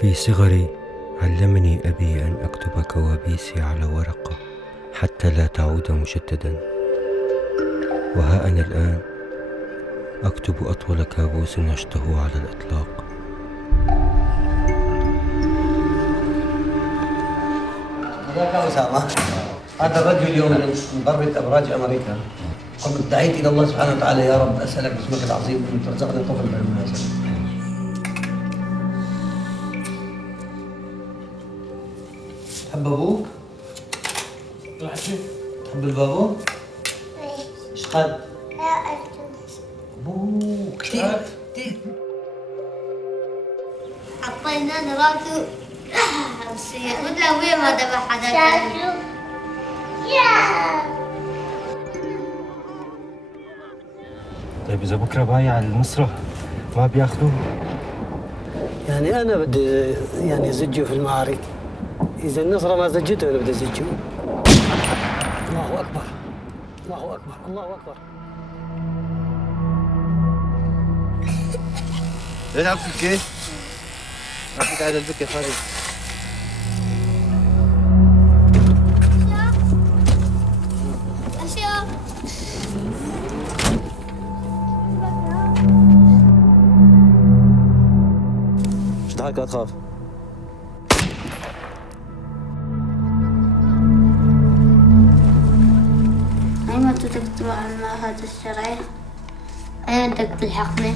في صغري علمني أبي أن أكتب كوابيسي على ورقة حتى لا تعود مجددا، وها أنا الآن أكتب أطول كابوس عشته على الإطلاق. هذاك أسامة، هذا الرجل اليوم من ضربة أبراج أمريكا. قمت دعيت إلى الله سبحانه وتعالى: يا رب أسألك باسمك العظيم أن ترزقني طفل بالمناسبة. تحب أبوك؟ تحب البابو؟ إيش قد؟ لا أرجو. أبوك كثير. حطينا نراكو السيارة مثل أبويا ما ذبح حدا. طيب إذا بكرة بايع النصرة ما بياخذوه؟ يعني أنا بدي زجه في المعارك. إذا النصرة ما زجته أنا بدي زجه. الله أكبر، الله أكبر، الله أكبر. ليش عم تبكي؟ راح تقعد البكي خالد. أشياء شو ضحك لا تخاف. أي متى بدك تروح المعهد الشرعي؟ أي بدك تلحقني؟